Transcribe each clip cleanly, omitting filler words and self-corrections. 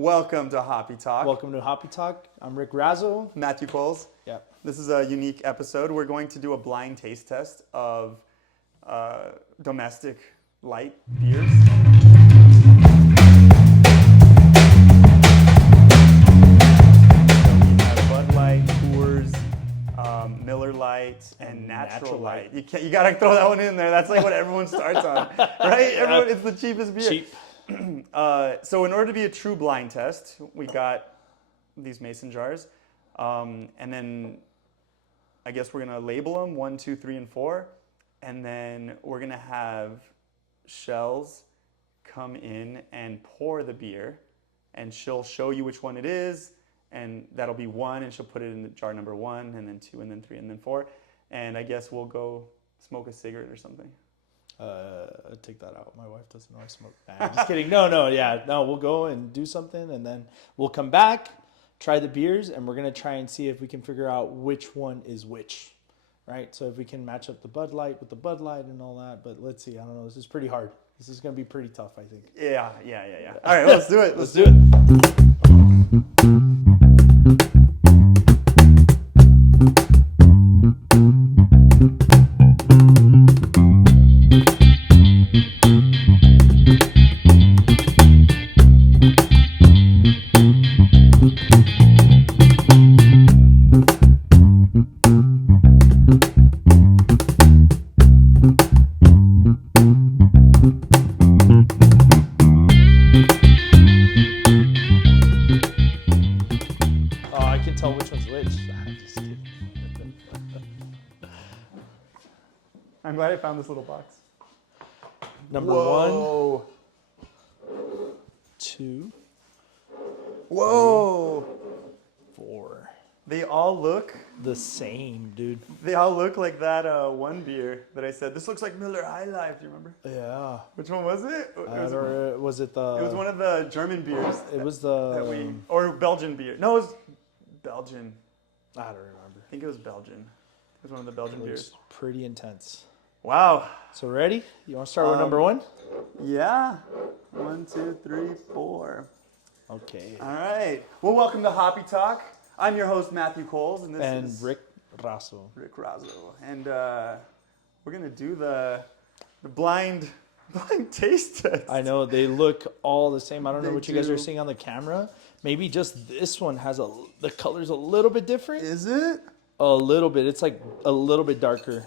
Welcome to Hoppy Talk. Welcome to Hoppy Talk. I'm Rick Razzo. Matthew Coles. Yep. This is a unique episode. We're going to do a blind taste test of domestic light beers. Bud Light, Coors, Miller Lite, and Natural Light. You gotta throw that one in there. That's like what everyone starts on, right? Everyone, it's the cheapest beer. Cheap. So in order to be a true blind test, we got these mason jars, and then I guess we're gonna label them 1, 2, 3, and 4, and then we're gonna have Shells come in and pour the beer, and she'll show you which one it is, and that'll be 1, and she'll put it in the jar number 1, and then 2, and then 3, and then 4, and I guess we'll go smoke a cigarette or something. Take that out. My wife doesn't know I smoke. Nah, I'm just kidding. No, we'll go and do something, and then we'll come back, try the beers, and we're going to try and see if we can figure out which one is which, right? So if we can match up the Bud Light with the Bud Light and all that, but let's see. I don't know. This is pretty hard. This is going to be pretty tough, I think. Yeah. All right, let's do it. Let's do it. Tell which one's which. I'm just kidding. I'm glad I found this little box. Number Whoa. 1, 2, Whoa. 4. They all look The same, dude. like that one beer that I said. This looks like Miller High Life. Do you remember? Yeah. Which one was it? Was it the? It was one of the German beers. It was the. that we or Belgian beer. No, it was Belgian. I don't remember. I think it was Belgian. It was one of the Belgian beers. Pretty intense. Wow. So ready? You want to start with number 1? Yeah. 1, 2, 3, 4. Okay. All right. Well, welcome to Hoppy Talk. I'm your host Matthew Coles, and this is Rick Razzo. Rick Razzo, and we're gonna do the blind taste test. I know they look all the same. I don't know They what you guys do. are seeing on the camera. Maybe just this one has the color's a little bit different. Is it? A little bit. It's like a little bit darker.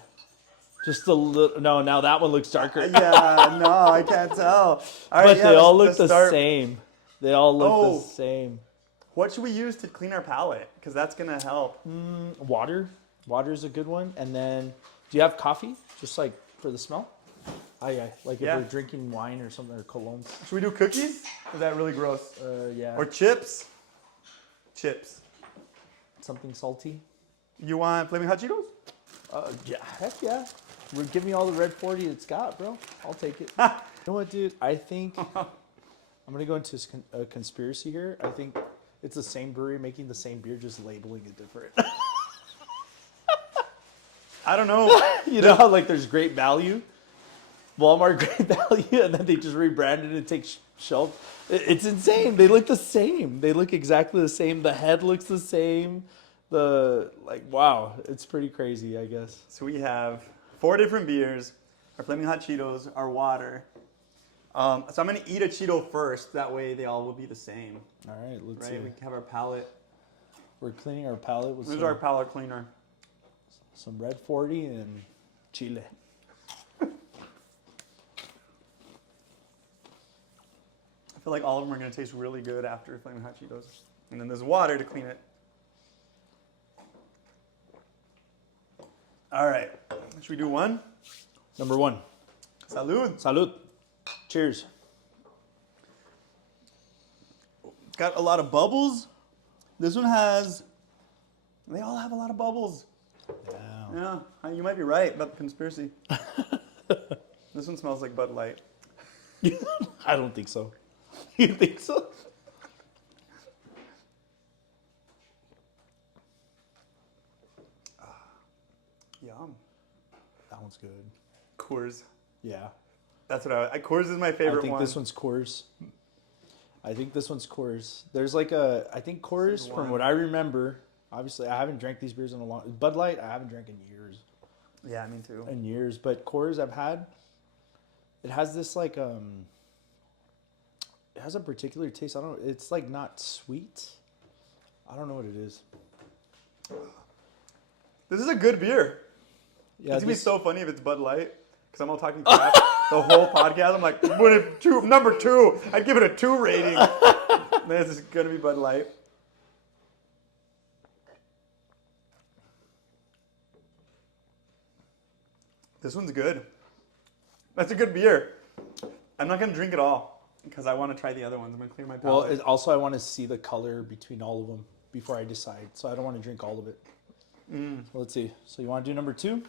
Just a little. No, now that one looks darker. Yeah. No, I can't tell. All right, But yeah, they all let's look the start. same. They all look Oh. the same. What should we use to clean our palate? Because that's gonna help. Water. Water is a good one. And then, do you have coffee? Just like for the smell? Like if Yeah. we're drinking wine or something, or colognes. Should we do cookies? Is that really gross? Yeah. Or chips? Chips. Something salty. You want Flaming Hot Cheetos? Yeah. Heck yeah. Give me all the red 40 it's got, bro. I'll take it. You know what, dude? I think I'm going to go into a conspiracy here. I think it's the same brewery making the same beer, just labeling it different. I don't know. You know how like there's great value? Walmart great value, and then they just rebranded it and take shelf. It's insane. They look the same. They look exactly the same. The head looks the same. Wow, it's pretty crazy, I guess. So we have 4 different beers, our Flaming Hot Cheetos, our water. So I'm gonna eat a Cheeto first. That way they all will be the same. All right, let's see. Right? We have our palate. We're cleaning our palate with Where's our palate cleaner? some red 40 and chile. I feel like all of them are gonna taste really good after Flaming Hot Cheetos. And then there's water to clean it. All right. Should we do 1? Number 1. Salud. Salud. Cheers. It's got a lot of bubbles. This one has. They all have a lot of bubbles. Yeah. Yeah, you might be right about the conspiracy. This one smells like Bud Light. I don't think so. You think so? Yum. That one's good. Coors. Yeah. That's what Coors is my favorite I think one. this one's Coors. I think this one's Coors. There's like a, I think Coors, from what I remember, obviously I haven't drank these beers in a long, Bud Light I haven't drank in years. Yeah, me too. In years, but Coors I've had, it has this like, it has a particular taste. I don't, it's like not sweet. I don't know what it is. This is a good beer. Yeah, It's gonna be so funny if it's Bud Light, because I'm all talking crap the whole podcast. I'm like, what if number 2? I'd give it a 2 rating. This is gonna be Bud Light. This one's good. That's a good beer. I'm not gonna drink it all because I want to try the other ones. I'm gonna clear my palate. Well, also I want to see the color between all of them before I decide. So I don't want to drink all of it. So let's see. So you want to do number 2?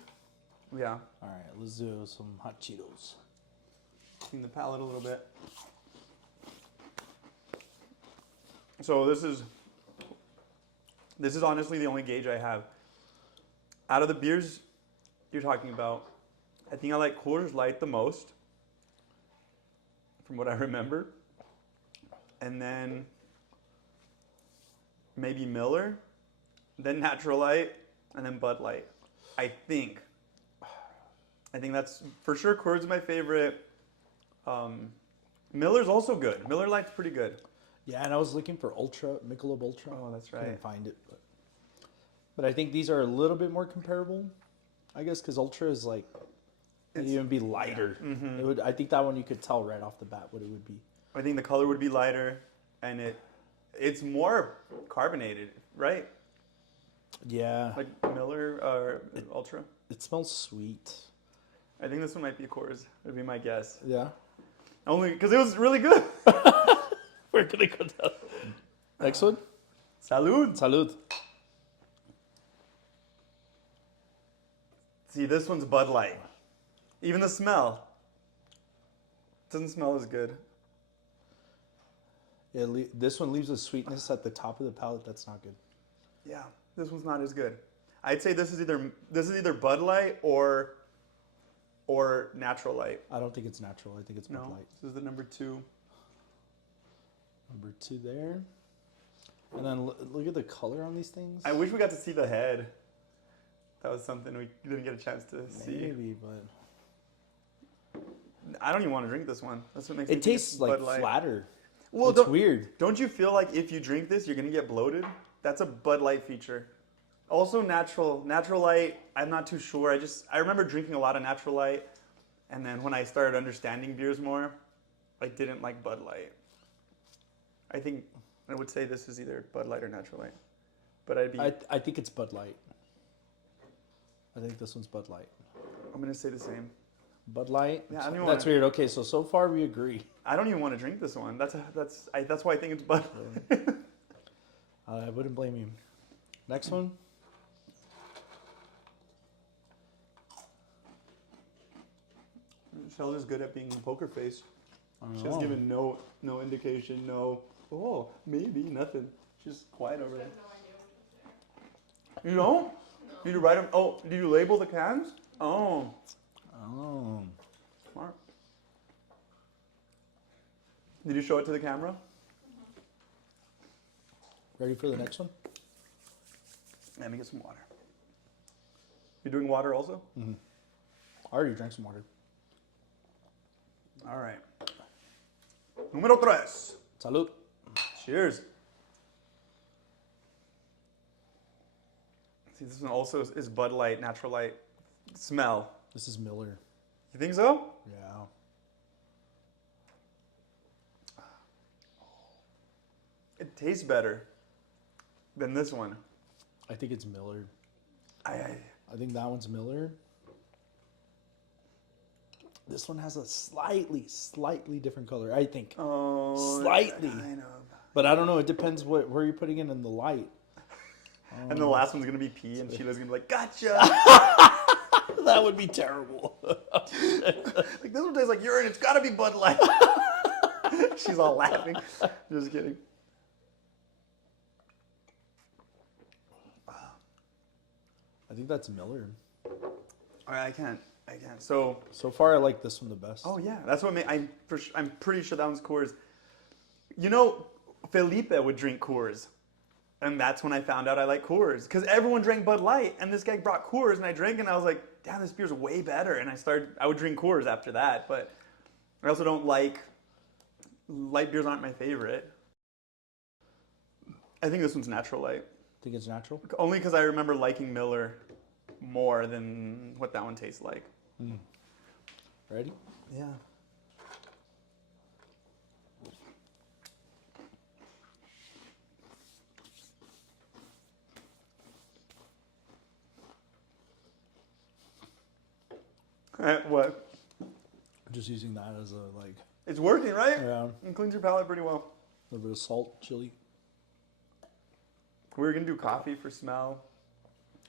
Yeah. All right, let's do some hot Cheetos. Clean the palate a little bit. So this is honestly the only gauge I have. Out of the beers you're talking about, I think I like Coors Light the most, from what I remember. And then maybe Miller, then Natural Light, and then Bud Light. I think that's for sure. Coors is my favorite. Miller's also good. Miller Lite's pretty good. Yeah, and I was looking for Ultra, Michelob Ultra. Oh, that's right. Couldn't find it. But I think these are a little bit more comparable, I guess, because Ultra is like, it'd even be lighter. Yeah. Mm-hmm. It would. I think that one you could tell right off the bat what it would be. I think the color would be lighter, and it's more carbonated, right? Yeah. Like Miller or Ultra. It smells sweet. I think this one might be Coors. Would be my guess. Yeah. Only because it was really good. We're gonna go down. Next one. Salud. Salud. See, this one's Bud Light. Even the smell doesn't smell as good. Yeah, this one leaves a sweetness at the top of the palate that's not good. Yeah, this one's not as good. I'd say this is either Bud Light or Natural Light. I don't think it's natural. I think it's Bud Light. This is the number 2. Number 2 there. And then look at the color on these things. I wish we got to see the head. That was something we didn't get a chance to see. Maybe, but I don't even want to drink this one. That's what makes it tastes like flatter. Well, it's weird. Don't you feel like if you drink this, you're gonna get bloated? That's a Bud Light feature. Also, Natural Light. I'm not too sure. I remember drinking a lot of Natural Light, and then when I started understanding beers more, I didn't like Bud Light. I think I would say this is either Bud Light or Natural Light, but I think it's Bud Light. I think this one's Bud Light. I'm gonna say the same. Bud Light. Yeah, that's weird. Okay, so far we agree. I don't even want to drink this one. That's why I think it's Bud Light. I wouldn't blame you. Next one. Michelle's good at being poker face. She's given no indication, maybe, nothing. She's quiet over there. You don't? No. Did you write them? Oh, did you label the cans? Oh. Smart. Did you show it to the camera? Ready for the next one? Let me get some water. You doing water also? Mm-hmm. I already drank some water. All right. Número 3. Salud. Cheers. See, this one also is Bud Light, Natural Light smell. This is Miller. You think so? Yeah. It tastes better than this one. I think it's Miller. I think that one's Miller. This one has a slightly different color, I think. Oh, slightly. Kind of. But I don't know. It depends where you're putting it in the light. And the last one's going to be pee, and Sheila's going to be like, gotcha. That would be terrible. Like, this one tastes like urine. It's got to be Bud Light. She's all laughing. Just kidding. I think that's Miller. All right, I can't. So far, I like this one the best. Oh yeah, that's what I'm pretty sure that one's Coors. You know, Felipe would drink Coors. And that's when I found out I like Coors. Because everyone drank Bud Light, and this guy brought Coors, and I drank, and I was like, damn, this beer's way better. And I would drink Coors after that. But I also don't like, light beers aren't my favorite. I think this one's natural light. Think it's natural? Only because I remember liking Miller more than what that one tastes like. Ready? Yeah. What? Just using that as a like. It's working, right? Yeah. It cleans your palate pretty well. A little bit of salt, chili. We were gonna do coffee for smell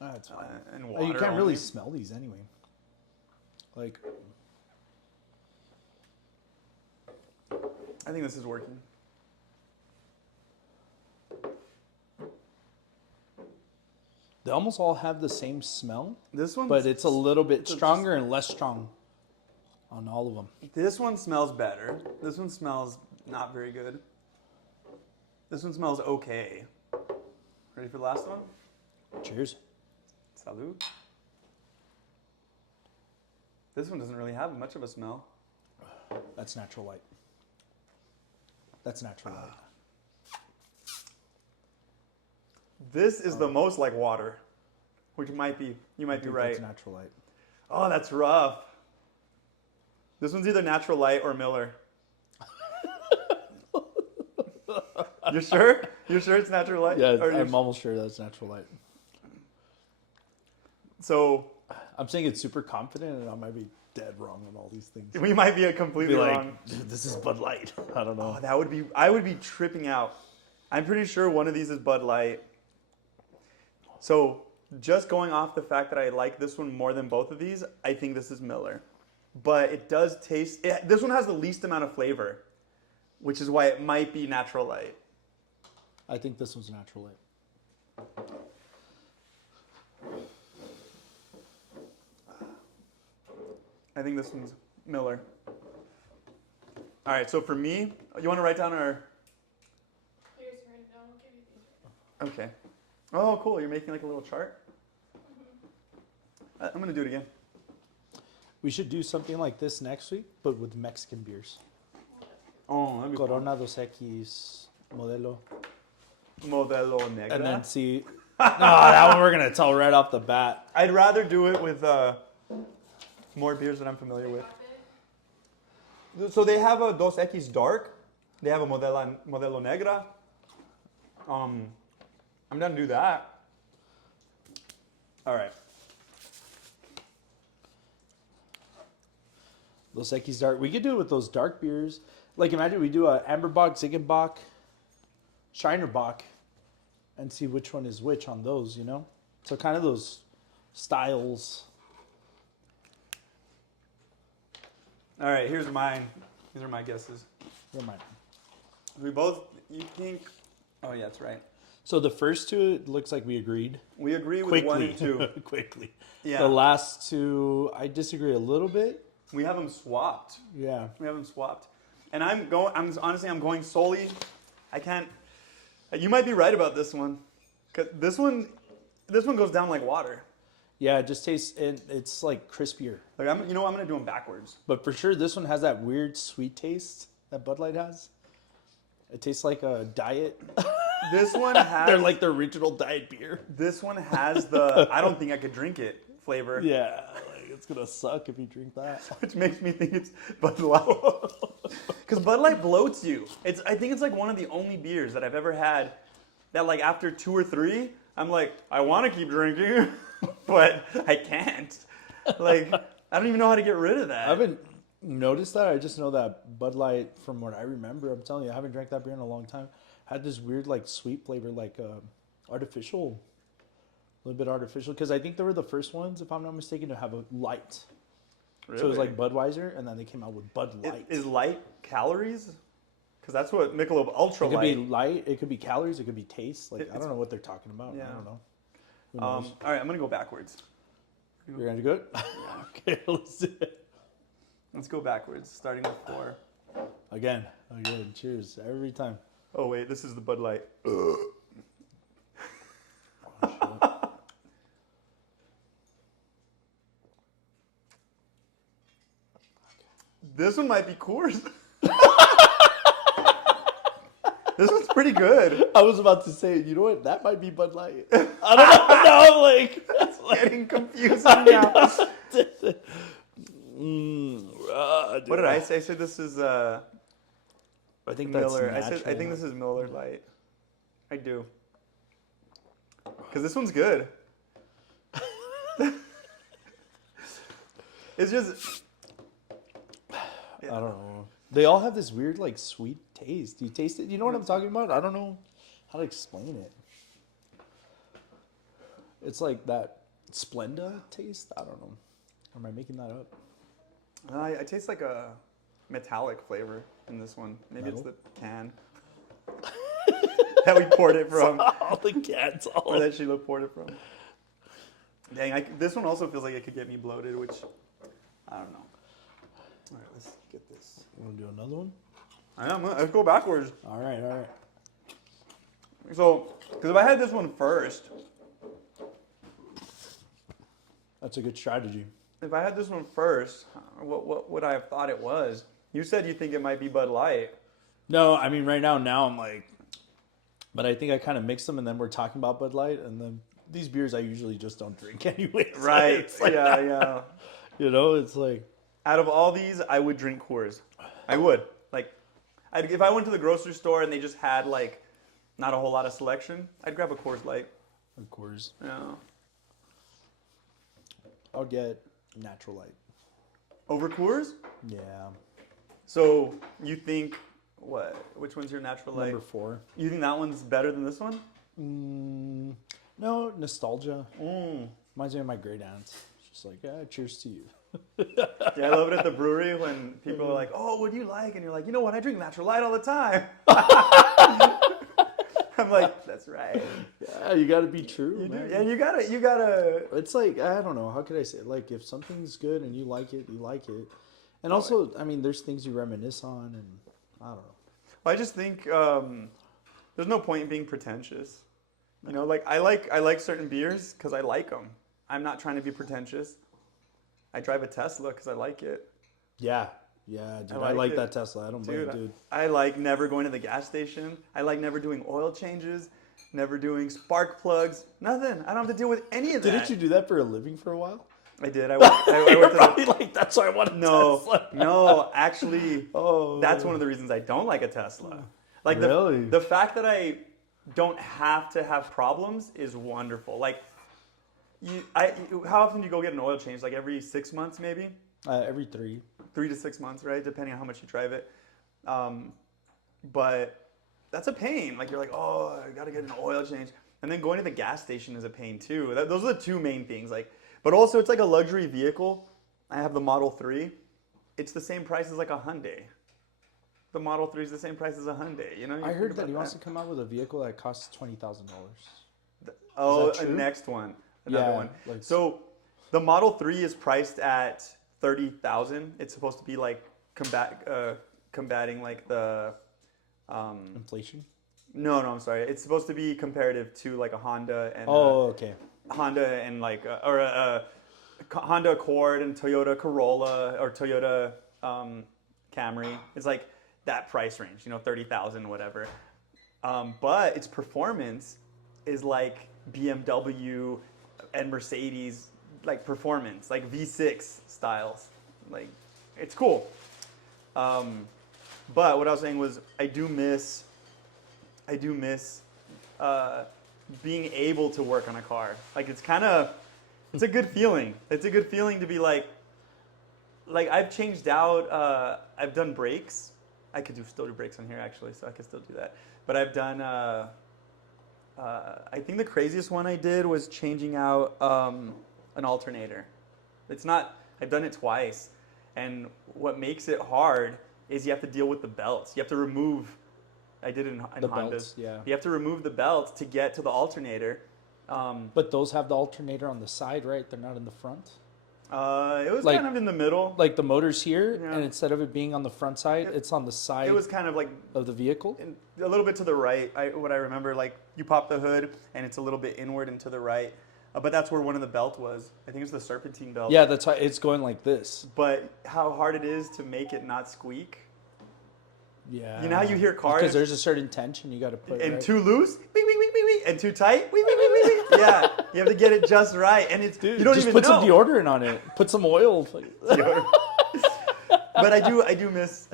That's fine. and water. You can't only. really smell these anyway. Like. I think this is working. They almost all have the same smell, This one, but it's a little bit stronger and less strong on all of them. This one smells better. This one smells not very good. This one smells okay. Ready for the last one? Cheers. Salud. This one doesn't really have much of a smell. That's natural light. That's natural light. This is the most like water, which you might be right. That's natural light. Oh, that's rough. This one's either natural light or Miller. You sure? You sure it's natural light? Yeah, Or I'm almost sure that's natural light. So I'm saying it's super confident, and I might be dead wrong on all these things. we might be completely Be like, wrong. "Dude, this is Bud Light." I don't know. Oh, I would be tripping out. I'm pretty sure one of these is Bud Light. So just going off the fact that I like this one more than both of these, I think this is Miller. But it does taste, this one has the least amount of flavor, which is why it might be natural light. I think this one's natural light. I think this one's Miller. All right, so for me, you want to write down our... Here's write it down. I'll give you these. Okay. Oh, cool. You're making like a little chart? I'm going to do it again. We should do something like this next week, but with Mexican beers. Oh, that'd be fun. Corona 2X Modelo. Modelo Negra. And then see. No, that one we're going to tell right off the bat. I'd rather do it with more beers that I'm familiar with. So they have a Dos Equis Dark. They have a Modelo Negra. I'm down to do that. All right. Dos Equis Dark. We could do it with those dark beers. Like imagine we do a Amberbach, Ziegenbach, Shinerbach, and see which one is which on those, you know? So kind of those styles. All right, here's mine. These are my guesses. Never mind. You think, oh yeah, that's right. So the first two, it looks like we agreed. We agree with Quickly. 1 and 2. Quickly. Yeah. The last two, I disagree a little bit. We have them swapped. Yeah. We have them swapped. And I'm going solely, I can't, you might be right about this one. 'Cause this one goes down like water. Yeah, it just tastes, it's like crispier. Like I'm going to do them backwards. But for sure, this one has that weird sweet taste that Bud Light has. It tastes like a diet. This one has, They're like the original diet beer. this one has the, I don't think I could drink it flavor. Yeah, like it's gonna suck if you drink that. Which makes me think it's Bud Light. Because Bud Light bloats you. I think it's like one of the only beers that I've ever had that like after 2 or 3, I'm like, I want to keep drinking, but I can't. Like, I don't even know how to get rid of that. I haven't noticed that. I just know that Bud Light, from what I remember, I'm telling you, I haven't drank that beer in a long time, had this weird like sweet flavor, like artificial, a little bit artificial. Because I think they were the first ones, if I'm not mistaken, to have a light. Really? So it was like Budweiser, and then they came out with Bud Light. Is light calories? Because that's what Michelob Ultra It could Light. be light. It could be calories. It could be taste. Like I It's- don't know what they're talking about. Yeah. I don't know. Who knows? All right, I'm gonna go backwards. You're gonna do good. Okay, let's do it. Let's go backwards, starting with 4. Again. Cheers. Every time. Oh wait, this is the Bud Light. This one might be Coors. This one's pretty good. I was about to say, you know what? That might be Bud Light. I don't know. Now I'm like, It's getting confusing now. What did I say? I said this is I think that's Miller. natural. I think this is Miller Lite. I do. Because this one's good. It's just. I don't know. They all have this weird, like, sweet taste. Do you taste it? You know what I'm talking about? I don't know how to explain it. It's like that Splenda taste. I don't know. Or am I making that up? I taste like a metallic flavor in this one. Maybe Metal? it's the can that we poured it from, All the cats. or that Sheila poured it from. Dang, this one also feels like it could get me bloated, which I don't know. All right, let's get this. Want to do another one? Let's go backwards. All right. So, because if I had this one first, That's a good strategy. if I had this one first, what would I have thought it was? You said you think it might be Bud Light. No, I mean, right now I'm like, but I think I kind of mix them, and then we're talking about Bud Light, and then these beers I usually just don't drink anyway. So Right. it's like, Yeah. You know, it's like, Out of all these, I would drink Coors. I would. Like, if I went to the grocery store and they just had, like, not a whole lot of selection, I'd grab a Coors Light. of course, Yeah. I'll get Natural Light. Over Coors? Yeah. So, you think, what? Which one's your natural light? Number 4. You think that one's better than this one? No, nostalgia. Mm. Reminds me of my great aunts. Just like, cheers to you. Yeah, I love it at the brewery when people are like, oh, what do you like? And you're like, you know what? I drink natural light all the time. I'm like, that's right. Yeah, you got to be true, You do. man. Yeah, you gotta. It's like, I don't know, how could I say it? Like, if something's good and you like it, you like it. And also, I mean, there's things you reminisce on, and I don't know. I just think there's no point in being pretentious. You know, like I like certain beers because I like them. I'm not trying to be pretentious. I drive a Tesla because I like it. Yeah, dude. I like like it. that Tesla. I don't blame it, dude. I like never going to the gas station. I like never doing oil changes, never doing spark plugs, nothing. I don't have to deal with any of that. Didn't you do that for a living for a while? I did. I worked at Probably like, that's why I want a Tesla. No, actually, Oh. that's one of the reasons I don't like a Tesla. Like Really? the fact that I don't have to have problems is wonderful. Like, how often do you go get an oil change? Like every 6 months, maybe? Every 3. 3 to 6 months, right? Depending on how much you drive it. But that's a pain. Like, you're like, oh, I got to get an oil change. And then going to the gas station is a pain, too. Those are the two main things. Like, but also, it's like a luxury vehicle. I have the Model 3. It's the same price as like a Hyundai. The Model 3 is the same price as a Hyundai. You know? You I think heard that about he wants to come out with a vehicle that costs $20,000. Oh, Is that a true? next one. Another Yeah, one. like- So the Model 3 is priced at $30,000. It's supposed to be like combating like the Inflation? no, I'm sorry. It's supposed to be comparative to like a Honda and Okay. like a Honda Accord and Toyota Corolla or Toyota Camry. It's like that price range, you know, 30,000 whatever. But its performance is like BMW and Mercedes like performance, like V6 styles. Like, it's cool. But what I was saying was I do miss being able to work on a car. Like, it's a good feeling. It's a good feeling to be like I've changed out, I've done brakes. I could still do brakes on here actually, so I could still do that. But I've done, I think the craziest one I did was changing out an alternator. I've done it twice. And what makes it hard is you have to deal with the belts. You have to remove, I did it in The Hondas. belts, yeah. You have to remove the belts to get to the alternator. But those have the alternator on the side, right? They're not in the front? It was Like- kind of in the middle. Like the motor's here, Yeah. and instead of it being on the front side, it's on the side It was kind of like of the vehicle. a little bit to the right. What I remember, like you pop the hood and it's a little bit inward and to the right. But that's where one of the belt was. I think it's the serpentine belt. Yeah, that's why it's going like this. But how hard it is to make it not squeak. Yeah. You know how you hear cars because there's a certain tension you got to put. and right? too loose, wee, wee, wee, wee, wee, and too tight, wee, wee, wee, wee, wee. Yeah, you have to get it just right, and it's Dude, you don't just even put know. some deodorant on it. Put some oil. But I do miss.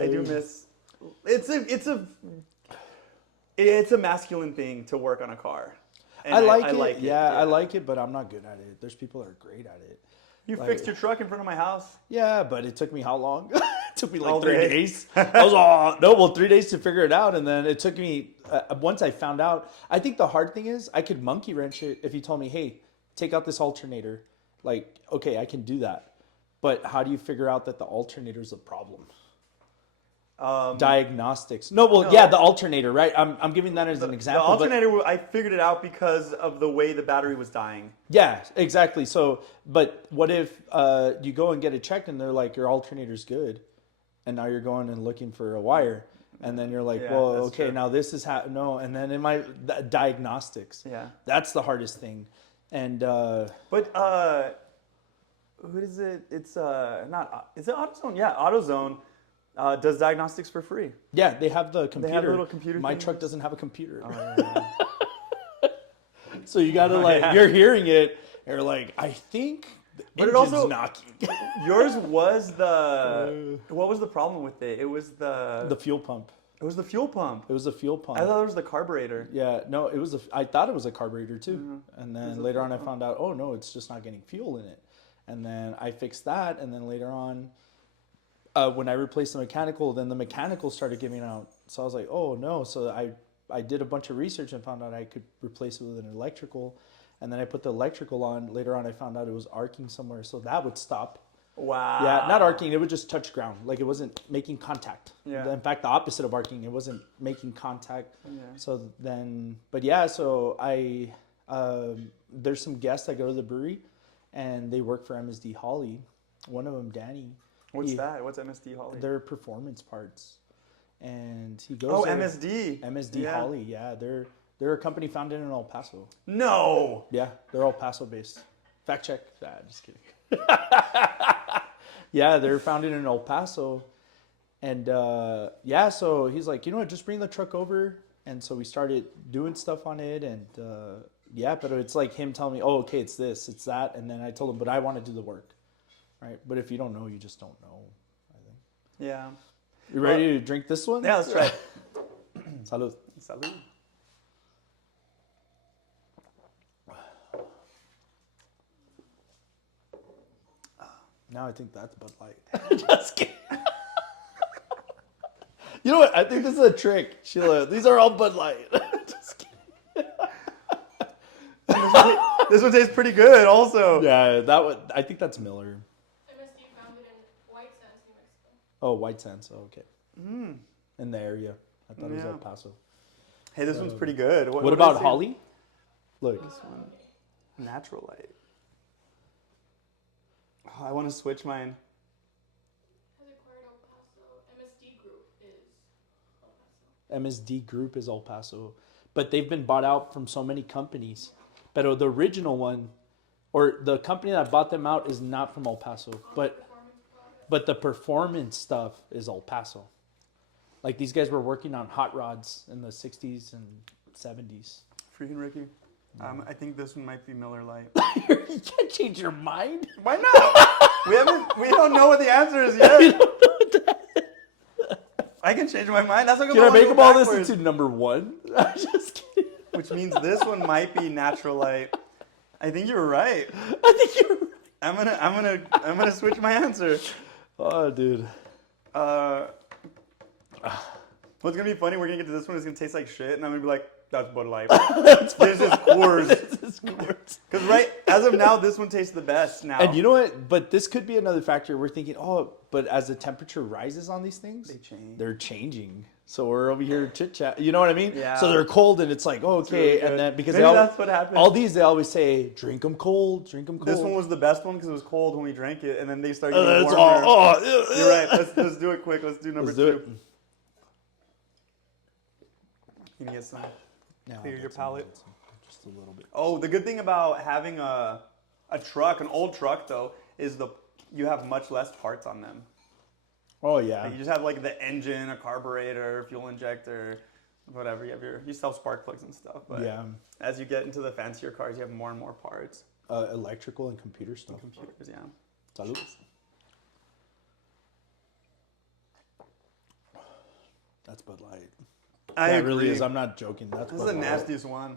It's a masculine thing to work on a car. And I like it. Yeah, I like it, but I'm not good at it. There's people that are great at it. You like- fixed your truck in front of my house. Yeah, but it took me how long? It took me like All 3 day. days. I was all, no, well, 3 days to figure it out. And then it took me, once I found out, I think the hard thing is I could monkey wrench it if you told me, hey, take out this alternator. Like, okay, I can do that. But how do you figure out that the alternator is a problem? Diagnostics. No, well, No. yeah, the alternator, right? I'm giving that as an The example. but- alternator, I figured it out because of the way the battery was dying. Yeah, exactly. So, but what if you go and get it checked and they're like, your alternator's good, and now you're going and looking for a wire, and then you're like, Yeah, well, that's okay, true. now this is no, and then in my diagnostics, Yeah. that's the hardest thing, and But what is it? It's not. Is it AutoZone? Yeah, AutoZone does diagnostics for free. yeah, they have the computer. They have the little computer My things. truck doesn't have a computer, Oh, so you gotta like yeah. you're hearing it, and you're like, I think the But it engine's also- knocking. Yours was the. What was the problem with it? It was the fuel pump. It was the fuel pump. It was the fuel pump. I thought it was the carburetor. Yeah, no, it was. I thought it was a carburetor too, Mm-hmm. and then later on I found out, oh no, it's just not getting fuel in it, and then I fixed that, and then later on, when I replaced the mechanical, then the mechanical started giving out. So I was like, oh no, so I did a bunch of research and found out I could replace it with an electrical, and then I put the electrical on. Later on, I found out it was arcing somewhere, so that would stop. Wow. Yeah, not arcing. It would just touch ground. Like it wasn't making contact. Yeah. In fact, the opposite of arcing. It wasn't making contact. Yeah. So then, but yeah, so I, there's some guests that go to the brewery and they work for MSD Holly. One of them, Danny. What's that? What's MSD Holly? They're performance parts. And he goes Oh, there- MSD. MSD Yeah. Holly, yeah. They're a company founded in El Paso. No. Yeah, they're El Paso based. Fact check. Just kidding. Yeah, they're founded in El Paso. And yeah, so he's like, you know what, just bring the truck over. And so we started doing stuff on it. And yeah, but it's like him telling me, oh, okay, it's this, it's that. And then I told him, but I want to do the work. Right? But if you don't know, you just don't know, I think. Yeah. You ready to drink this one? Yeah, let's try it. Salud. Salud. Now I think that's Bud Light. Just kidding. You know what? I think this is a trick, Sheila. These are all Bud Light. Just kidding. This one tastes pretty good also. Yeah, that one. I think that's Miller. MSD founded in White Sands, New Mexico. Oh, White Sands. Oh, okay. In the area. I thought it was Yeah. El Paso. Hey, this one's pretty good. What did about I say? Holly? Look. Natural Light. Oh, I want to switch mine. Has acquired El Paso. MSD Group is El Paso. MSD Group is El Paso. But they've been bought out from so many companies. But the original one, or the company that bought them out, is not from El Paso. But the performance stuff is El Paso. Like these guys were working on hot rods in the 60s and 70s. Freaking Ricky. I think this one might be Miller Lite. You can't change your mind. Why not? We don't know what the answer is yet. I can change my mind. That's not Can I make them all this into number one? I'm just kidding. Which means this one might be Natural Light. I think you're right. I think you're right. I'm gonna switch my answer. Oh, dude. What's gonna be funny? We're gonna get to this one. It's gonna taste like shit, and I'm gonna be like, "That's Bud Light." This is Coors. This is Coors. Because right as of now, this one tastes the best. Now, And you know what? But this could be another factor. We're thinking, oh, but as the temperature rises on these things, They change. They're changing. So we're over here chit chat. You know what I mean? Yeah. So they're cold, and it's like okay, really and good. then because Maybe that's what happened. all these they always say drink them cold, drink them cold. This one was the best one because it was cold when we drank it, and then they started getting It's warmer. all, You're right. Let's do it quick. Let's do number Let's do 2. it. You can get some. Yeah, Clear your that's palate. just a little bit. Oh, the good thing about having a truck, an old truck though, is you have much less parts on them. Oh yeah. Like, you just have like the engine, a carburetor, fuel injector, whatever. You sell spark plugs and stuff. But Yeah. as you get into the fancier cars, you have more and more parts. Electrical and computer stuff. Computers, yeah. Salud. That's Bud Light. I That agree. really is. I'm not joking. That's This Bud is the Light. nastiest one.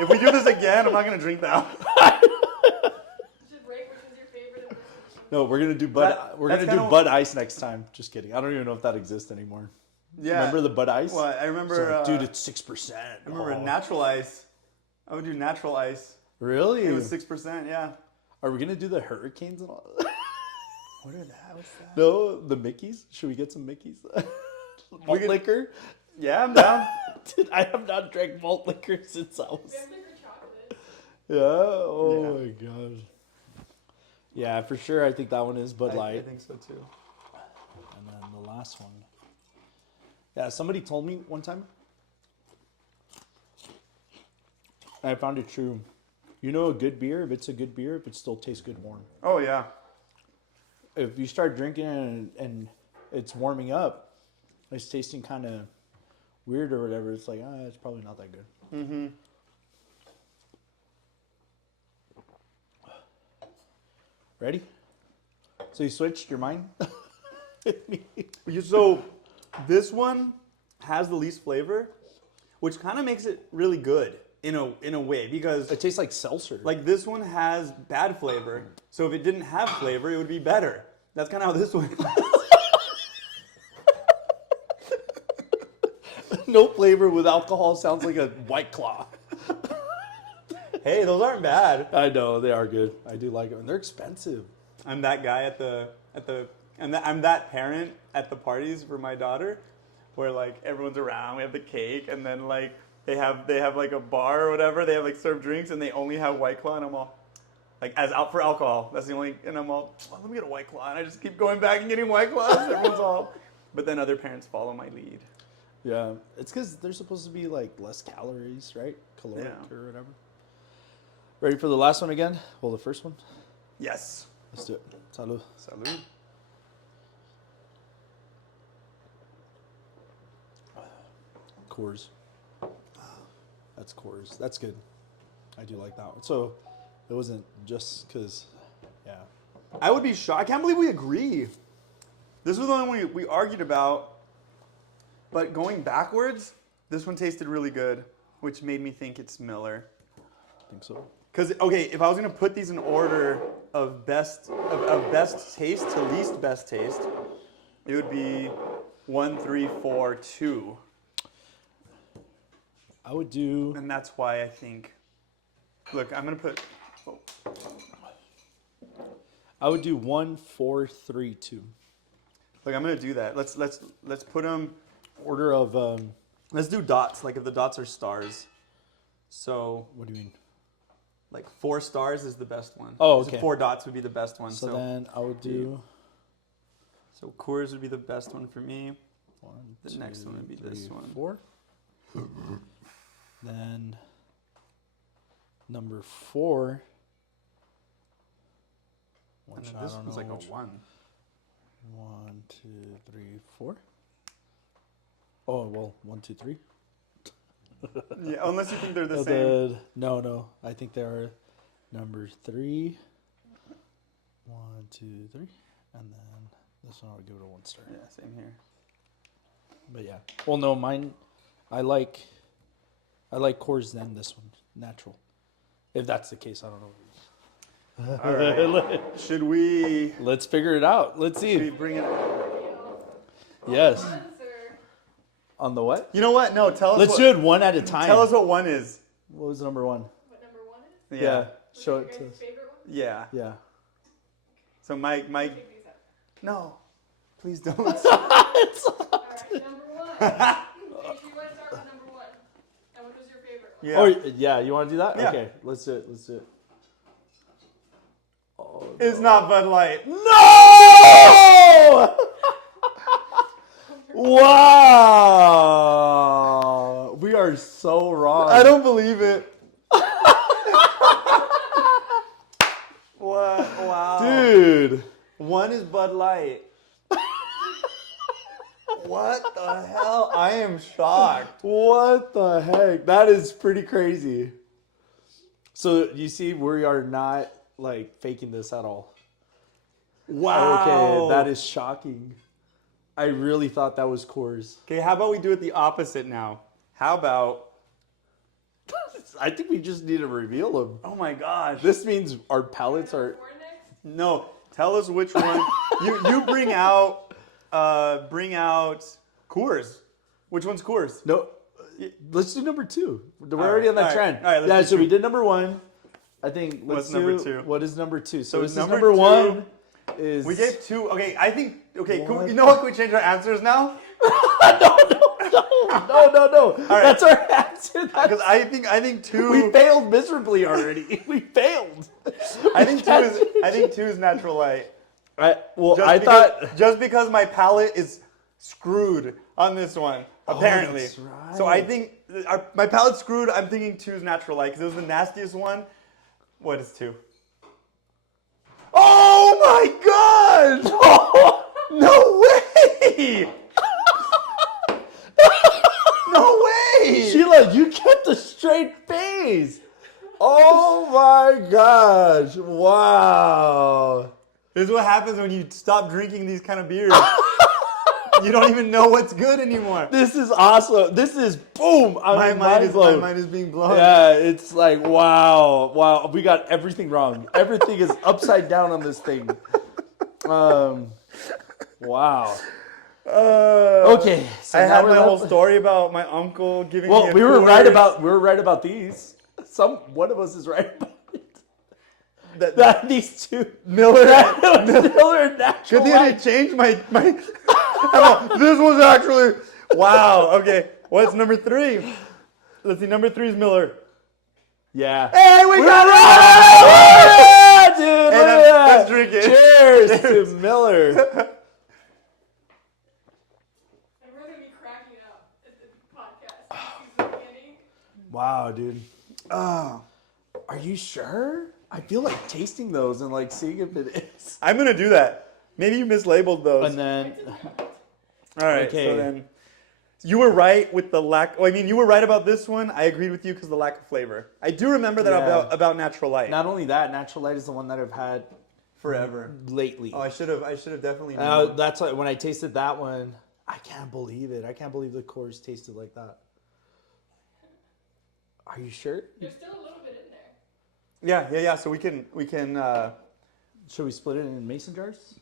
If we do this again, I'm not gonna drink that one. You should rate which is your favorite. No, we're gonna do Bud. We're that's gonna do kinda- Bud Ice next time. Just kidding. I don't even know if that exists anymore. Yeah. Remember the Bud Ice? Well, I It's remember. like, dude, it's 6%. I remember Oh. natural ice. I would do natural ice. Really? It was 6%. Yeah. Are we gonna do the hurricanes and all? What are that? What's that? No, the Mickeys. Should we get some Mickeys? Malt could- liquor. Yeah, I'm down. Dude, I have not drank malt liquor since I was. Vampire chocolate. Yeah. Oh Yeah. my god. Yeah, for sure. I think that one is Bud I Light. think so too. And then the last one. Yeah, somebody told me one time. I found it true. You know a good beer, if it's a good beer, if it still tastes good warm. Oh yeah. If you start drinking and it's warming up, it's tasting kind of weird or whatever, it's like, it's probably not that good. Mm-hmm. Ready? So you switched your mind? So this one has the least flavor, which kind of makes it really good in a way because It tastes like seltzer. like this one has bad flavor. So if it didn't have flavor, it would be better. That's kind of how this one is. No flavor with alcohol sounds like a White Claw. Hey, those aren't bad. I know, they are good. I do like them. And they're expensive. I'm that guy I'm that parent at the parties for my daughter, where like everyone's around. We have the cake, and then like they have like a bar or whatever. They have like served drinks, and they only have White Claw, and I'm all like as out for alcohol. That's the only, and I'm all let me get a White Claw, and I just keep going back and getting White Claws. Everyone's all, but then other parents follow my lead. Yeah, it's because they're supposed to be like less calories, right? Caloric Yeah. or whatever. Ready for the last one again? Well, the first one. Yes. Let's do it. Salud. Salud. Coors. That's Coors. That's good. I do like that one. So it wasn't just because, yeah. I would be shocked. I can't believe we agree. This was the one we argued about. But going backwards, this one tasted really good, which made me think it's Miller. I think so. Because, okay, if I was going to put these in order of best taste to least best taste, it would be 1, 3, 4, 2. I would do. And that's why I think, look, I'm going to put, I would do 1, 4, 3, 2. look, I'm going to do that. Let's put them, Order of. let's do dots, like if the dots are stars. So, What do you mean? like 4 stars is the best one. Oh, So okay. 4 dots would be the best one. So then I would do. So Coors would be the best one for me. 1, The 2, next one would be 3, this one. 4. Then number 4. And Which then I this don't one's know like a which- 1. 1, 2, 3, 4. Oh well, 1, 2, 3. Yeah, unless you think they're the same. No. I think they are number 3. 1, 2, 3, and then this one I would give it a 1 star. Yeah, same here. But yeah. Well, no, mine. I like Coors than this one, natural. If that's the case, I don't know. All right. Should we Let's figure it out. Let's should we see. bring it? Yes. Answer. On the what? You know what? No, tell us. Let's what, do it one at a time. Tell us what 1 is. What was number 1? What number 1 is? Yeah. Show Your it to guys' us. favorite one? Yeah. Yeah. So Mike. Pick these up. No, please don't. All right, number 1. Okay, so you want to start with number 1. And what was your favorite one? Yeah. Oh, yeah, you want to do that? Yeah. Okay, let's do it. Oh, It's not Bud Light. No! Wow! We are so wrong. I don't believe it. What? Wow. Dude. One is Bud Light. What the hell? I am shocked. What the heck? That is pretty crazy. So you see, we are not like faking this at all. Wow. Okay, that is shocking. I really thought that was Coors. Okay, how about we do it the opposite now? How about... I think we just need to reveal them. Oh my gosh. This means our palates Number are... 4 next? No, tell us which one. You bring out Coors. Which one's Coors? No, let's do number 2. We're already on that all right, trend. all right, let's yeah, do so we two. did number 1. I think What's let's number do 2? what is number 2. So this is number number 2 1 is We gave 2. Okay, I think... Okay, What? you know what? Can we change our answers now? no. right. That's our answer. Because I think 2... We failed miserably already. We failed. I think 2 is natural light. Just because my palate is screwed on this one, apparently. That's right. So I think my palate's screwed. I'm thinking 2 is natural light because it was the nastiest one. What is 2? Oh my god! No way! No way! Sheila, you kept a straight face. Oh my gosh! Wow. This is what happens when you stop drinking these kind of beers. You don't even know what's good anymore. This is awesome. This is boom. My mind is being blown. Yeah, it's like wow. We got everything wrong. Everything is upside down on this thing. Wow. Okay. So I now had we're my whole left- story about my uncle giving me Well, a we were Coors. right about these. One of us is right about it. That These two. Miller. Miller and Natural Good thing I Light. changed my. This was actually. Wow. Okay. What's number 3? Let's see. Number 3 is Miller. Yeah. Hey, we got it! Yeah, dude. Hey, look at that. let's drink it. Cheers to Miller. Everyone's going to be cracking up at the podcast. This is the beginning. Wow, dude. Are you sure? I feel like tasting those and like seeing if it is. I'm gonna do that. Maybe you mislabeled those. And then, All right. Okay. So then, you were right with the lack. Oh, I mean, you were right about this one. I agreed with you because of the lack of flavor. I do remember that Yeah. about Natural Light. not only that, Natural Light is the one that I've had Forever. lately. Oh, I should have definitely known. That's why when I tasted that one, I can't believe it. I can't believe the Coors tasted like that. Are you sure? There's still a little bit in there. Yeah. So we can. Should we split it in mason jars?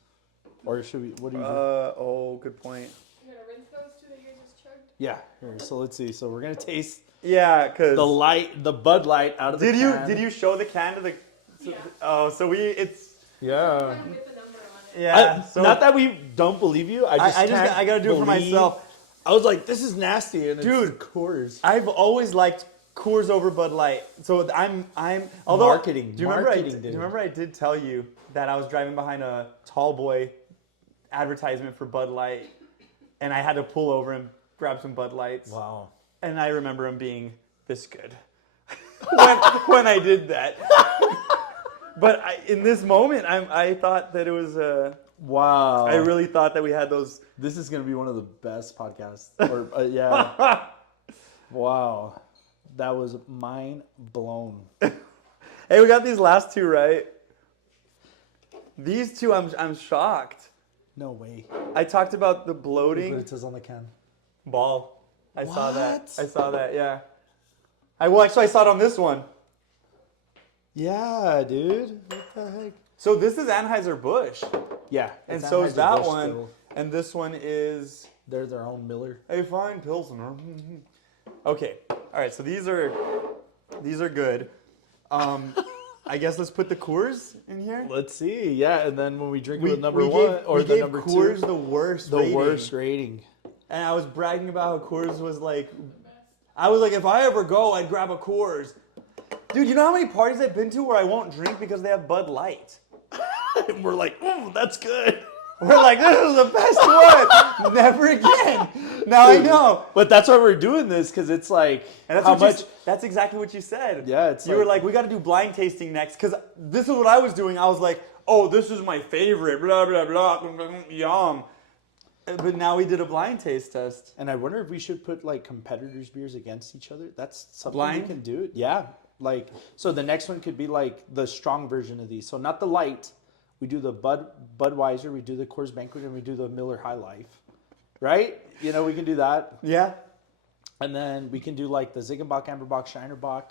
Or should we, what do you do? Oh, good point. I'm going to rinse those 2 that you just chugged. Yeah, here, so let's see. So we're going to taste Yeah, because the Bud Light out of the can. Did you show the can to the? Yeah. Oh, so it's Yeah. Kind of with the number on it. yeah. So Not that we don't believe you. I gotta do it for believe- myself. I was like, this is nasty, and Dude. it's Coors. I've always liked Coors over Bud Light. So I'm although Marketing. Do you remember Marketing, do dude. you remember I did tell you that I was driving behind a tall boy advertisement for Bud Light, and I had to pull over and grab some Bud Lights. Wow. And I remember him being this good when I did that. But in this moment, I thought that it was. Wow. I really thought that we had those. This is going to be one of the best podcasts. Or yeah. Wow. That was mind blown. Hey, we got these last 2 right. These 2, I'm shocked. No way. I talked about the Look bloating. what it says on the can. Ball. I saw that. What? I saw that. Yeah. Actually, I saw it on this one. Yeah, dude. What the heck? So this is Anheuser-Busch, Yeah. and it's so is that Anheuser-Busch one, still. and this one is They're their own Miller. a fine Pilsner. Okay. All right. So these are good. I guess let's put the Coors in here. Let's see. Yeah, and then when we drink it with number we 1 gave, or we the gave number Coors 2, the worst. the rating. worst rating. and I was bragging about how Coors was like, The best. I was like, if I ever go, I'd grab a Coors. Dude, you know how many parties I've been to where I won't drink because they have Bud Light? And we're like, ooh, that's good. We're like, this is the best one. Never again. Now I know. But that's why we're doing this, because it's like, And that's how what you much... s- that's exactly what you said. Yeah, it's you were like, we got to do blind tasting next, because this is what I was doing. I was like, oh, this is my favorite, blah, blah, blah, yum. But now we did a blind taste test. And I wonder if we should put like competitors' beers against each other. That's something Blind? we can do. Yeah. Like, so the next one could be like the strong version of these. So not the light. We do the Budweiser, we do the Coors Banquet, and we do the Miller High Life. Right? You know, we can do that. Yeah. And then we can do like the Ziegenbach, Amberbach, Shinerbach,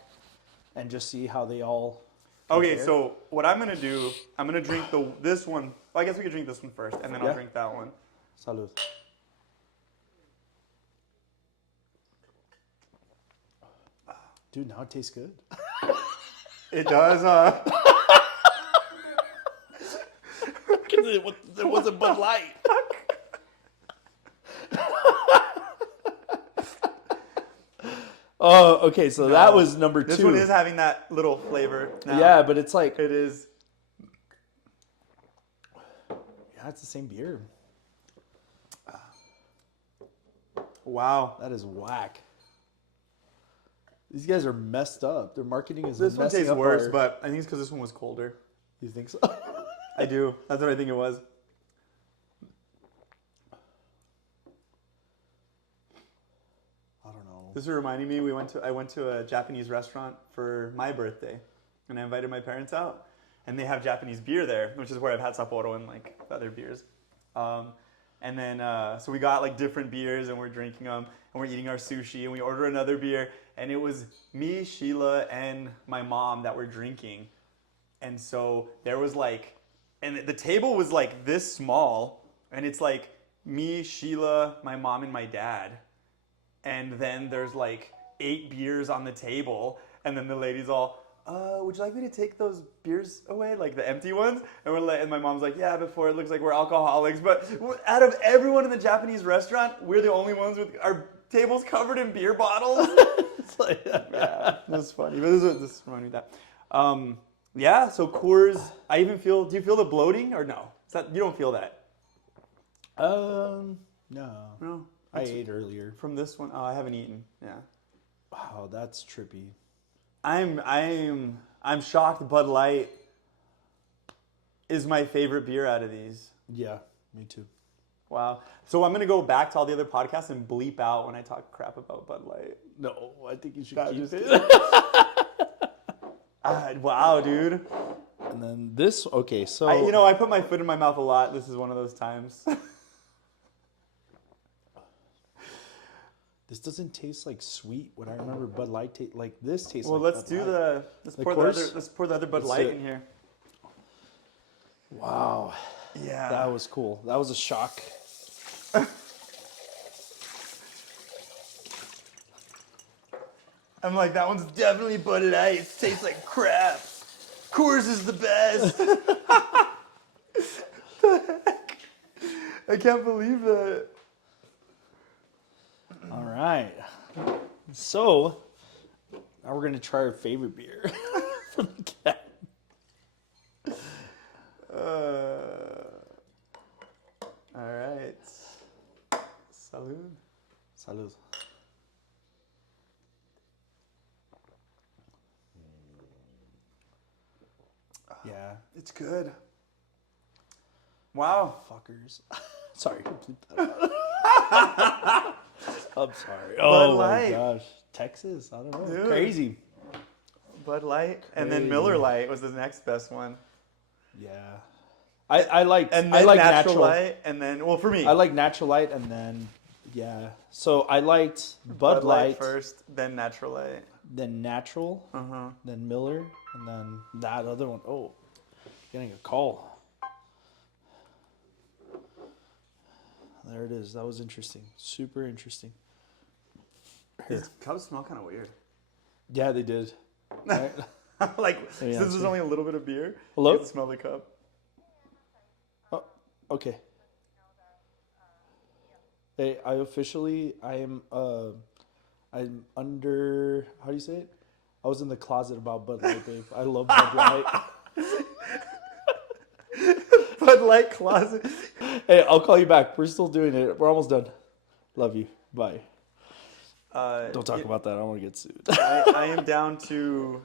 and just see how they all Okay, compare. so what I'm going to do, I'm going to drink this one. Well, I guess we could drink this one first, and then I'll Yeah. drink that one. Salud. Dude, now it tastes good. It does, Because it wasn't Bud Light. Oh, okay. So that was number 2. This one is having that little flavor now. Yeah, but it's like, It is. yeah, it's the same beer. Wow. That is whack. These guys are messed up. Their marketing is This one messing tastes up worse, our- but I think it's because this one was colder. You think so? I do. That's what I think it was. I don't know. This is reminding me. I went to a Japanese restaurant for my birthday, and I invited my parents out, and they have Japanese beer there, which is where I've had Sapporo and like other beers. And then so we got like different beers, and we're drinking them, and we're eating our sushi, and we order another beer, and it was me, Sheila, and my mom that were drinking, and so there was like, and the table was like this small, and it's like me, Sheila, my mom, and my dad. And then there's like 8 beers on the table, and then the lady's all, would you like me to take those beers away, like the empty ones? And we're like, and my mom's like, yeah, before it looks like we're alcoholics. But out of everyone in the Japanese restaurant, we're the only ones with our tables covered in beer bottles. It's like, Yeah, that's funny. But this reminded me of that. Yeah, so Coors, I even feel, do you feel the bloating or no? You don't feel that? no. No. I ate earlier. From this one, I haven't eaten. Yeah. Wow, that's trippy. I'm shocked Bud Light is my favorite beer out of these. Yeah, me too. Wow. So I'm gonna go back to all the other podcasts and bleep out when I talk crap about Bud Light. No, I think you should No, keep just it. Wow, dude. And then this, okay, so... I put my foot in my mouth a lot. This is one of those times. This doesn't taste like sweet. What I remember Bud Light taste like this tastes Well, like let's Bud do Light. let's The pour Coors? let's pour the other Bud Let's Light do it. in here. Wow. Yeah. That was cool. That was a shock. I'm like, that one's definitely Bud Light. It tastes like crap. Coors is the best. The heck? I can't believe that. All right. So, now we're going to try our favorite beer from the cat. All right. Salud. Salud. Yeah, It's good. Wow. fuckers. Sorry. bleep that out. I'm sorry. Oh Light. my gosh. Texas? I don't know. Dude. Crazy. Bud Light. And then Crazy. Miller Light was the next best one. Yeah. I like And I then like natural light. And then, well, for me, I like natural light and then yeah. So I liked Bud Light, first, then natural light. then natural, Uh-huh. then Miller, and then that other one. Oh, getting a call. There it is. That was interesting. Super interesting. Here. These cups smell kind of weird. Yeah, they did. Right? Like, Yeah, since that's there's right. only a little bit of beer, Hello? you can smell the cup. Oh, okay. Hey, I'm under, how do you say it? I was in the closet about Bud Light, babe. I love Bud Light. Bud Light closet. Hey, I'll call you back. We're still doing it. We're almost done. Love you. Bye. Don't talk about that. I don't want to get sued. I am down to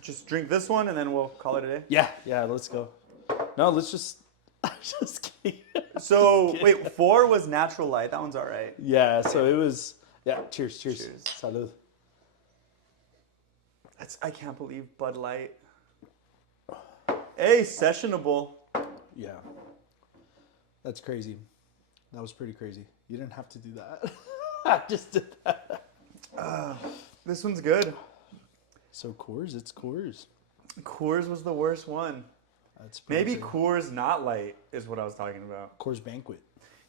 just drink this one and then we'll call it a day. Yeah, let's go. No, let's just, I'm just kidding. So, wait, 4 was natural light. That one's all right. Yeah, so it was, cheers. Cheers. Salud. I can't believe Bud Light. Hey, sessionable. Yeah. That's crazy. That was pretty crazy. You didn't have to do that. I just did that. This one's good. So it's Coors. Coors was the worst one. That's pretty Maybe good. Coors not light is what I was talking about. Coors Banquet.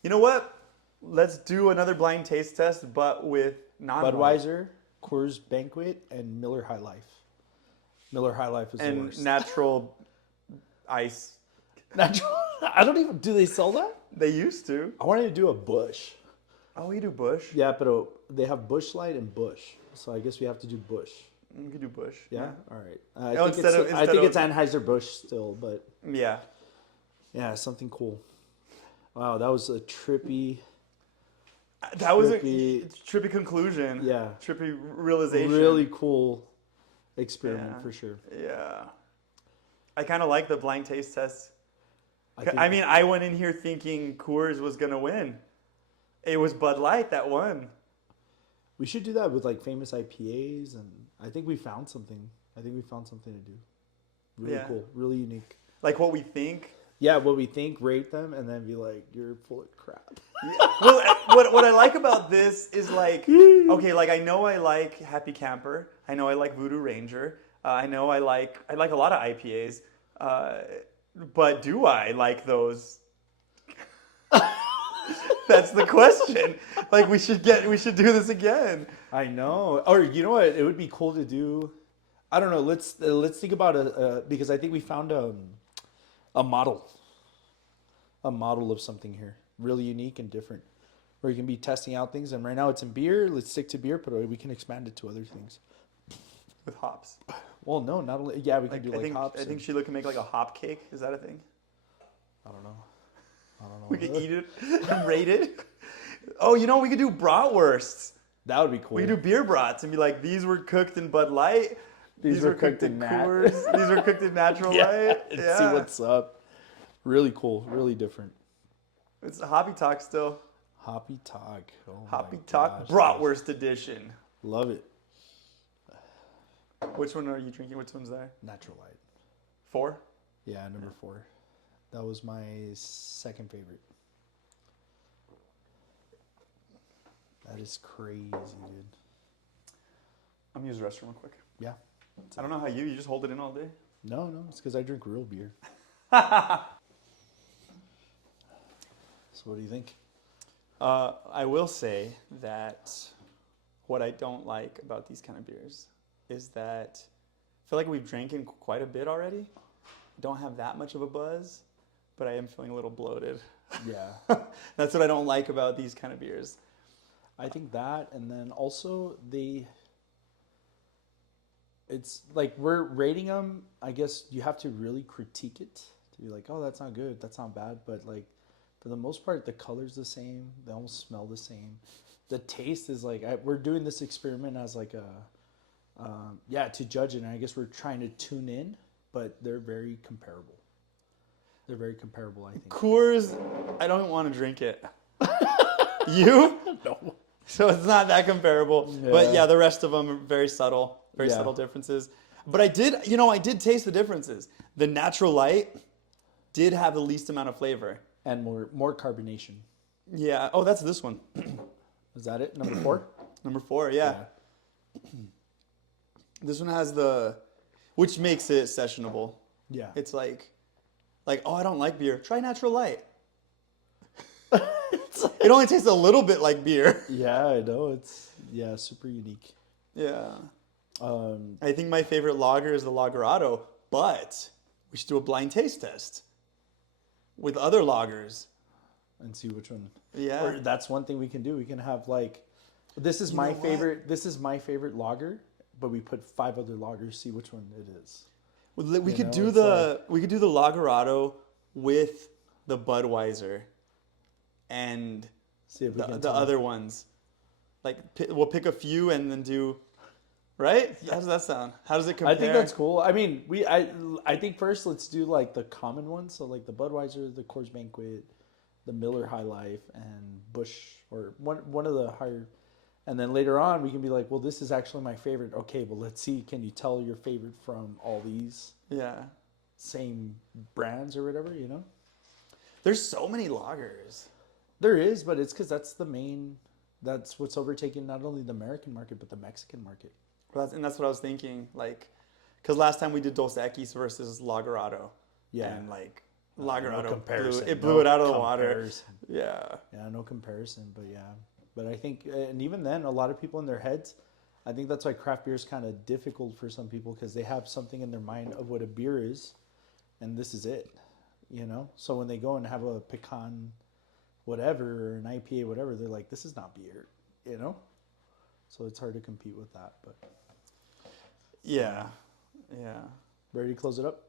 You know what? Let's do another blind taste test, but with non-light. Budweiser, Coors Banquet, and Miller High Life. Miller High Life is the And worst. natural ice. Natural. I don't even. Do they sell that? They used to. I wanted to do a Bush. Oh, we do Bush. Yeah, but they have Bush Light and Bush, so I guess we have to do Bush. We could do Bush. Yeah. All right. Oh, I think it's Anheuser Busch still, but Yeah. yeah, something cool. Wow, that was a trippy. That was a Trippy. trippy conclusion. Yeah. Trippy realization. Really cool experiment Yeah. for sure. Yeah. I kind of like the blind taste test. think- I mean, I went in here thinking Coors was going to win. It was Bud Light that won. we should do that with like famous IPAs, and I think we found something. to do. Really Yeah. cool, really unique. Like what we think. Yeah, what we think, rate them, and then be like, you're full of crap. Well, what I like about this is like, okay, like I know I like Happy Camper. I know I like Voodoo Ranger. I know I like a lot of IPAs. But do I like those? That's the question. Like we should do this again. I know. Or you know what? It would be cool to do. I don't know. Let's think about because I think we found a model of something here, really unique and different, where you can be testing out things. And right now it's in beer. Let's stick to beer, but we can expand it to other things. With hops. Well, no, not only. Yeah, we can do I think hops. I think Sheila can make like a hop cake. Is that a thing? I don't know. We could eat it and rate it. Oh, you know, we could do bratwursts. That would be cool. We could do beer brats and be like, these were cooked in Bud Light. These were cooked in Coors. These were cooked in Natural Light. and Yeah. see what's up. Really cool. Really different. It's a Hoppy Talk still. Hoppy Talk. Oh Hoppy my Talk gosh. Bratwurst edition. Love it. Which one are you drinking? Which one's there? Natural Light. 4? Yeah, number 4. That was my second favorite. That is crazy, dude. I'm gonna use the restroom real quick. Yeah. I don't know how you just hold it in all day. No, it's because I drink real beer. So what do you think? I will say that what I don't like about these kind of beers is that I feel like we've drank in quite a bit already. Don't have that much of a buzz, but I am feeling a little bloated. Yeah. That's what I don't like about these kind of beers. I think that, and then also it's like we're rating them. I guess you have to really critique it to be like, oh, that's not good, that's not bad. But like for the most part, the color's the same. They almost smell the same. The taste is like we're doing this experiment as like to judge it. And I guess we're trying to tune in, but they're very comparable. They're very comparable, I think. Coors, I don't want to drink it. You? No. So it's not that comparable. Yeah. But yeah, the rest of them are very subtle Yeah. differences. But I did taste the differences. The Natural Light did have the least amount of flavor. And more carbonation. Yeah. Oh, that's this one. Is that it? Number 4? Number 4, yeah. This one has which makes it sessionable. Yeah. It's like, oh, I don't like beer. Try Natural Light. It only tastes a little bit like beer. Yeah, I know. It's super unique. Yeah. I think my favorite lager is the Lagerado, but we should do a blind taste test with other lagers. and see which one. Yeah. Or that's one thing we can do. We can have like, this is my favorite. This is my favorite lager, but we put 5 other lagers. See which one it is. We could do the Lagerado with the Budweiser, and See if we can the tell. other ones. Like we'll pick a few and then do. Right? How does that sound? How does it compare? I think that's cool. I mean, I think first let's do like the common ones. So like the Budweiser, the Coors Banquet, the Miller High Life, and Busch, or one of the higher. And then later on we can be like, well, this is actually my favorite. Okay, well, let's see. Can you tell your favorite from all these same brands or whatever, you know? There's so many lagers. There is, but it's because that's what's overtaking not only the American market, but the Mexican market. And that's what I was thinking. Like, because last time we did Dos Equis versus Lagerado. Yeah. And like, Lagerado comparison. blew it out of the water. Yeah. Yeah, no comparison, but yeah. But I think, and even then, a lot of people in their heads, I think that's why craft beer is kind of difficult for some people because they have something in their mind of what a beer is, and this is it, you know? So when they go and have a pecan whatever, or an IPA whatever, they're like, this is not beer, you know? So it's hard to compete with that, but. Yeah. Ready to close it up?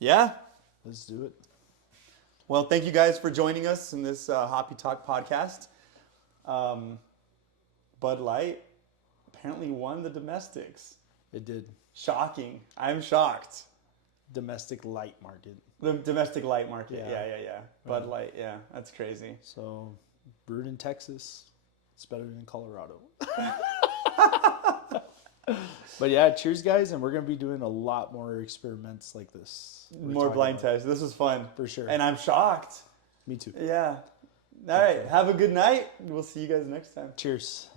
Yeah. Let's do it. Well, thank you guys for joining us in this Hoppy Talk podcast. Bud Light apparently won the domestics. It did. Shocking. I'm shocked. Domestic light market. The domestic light market. Yeah. Yeah. Bud Light. Yeah, that's crazy. So, brewed in Texas. It's better than Colorado. But yeah, cheers, guys. And we're going to be doing a lot more experiments like this. More blind tests. This was fun. For sure. And I'm shocked. Me too. Yeah. All right. Have a good night. We'll see you guys next time. Cheers.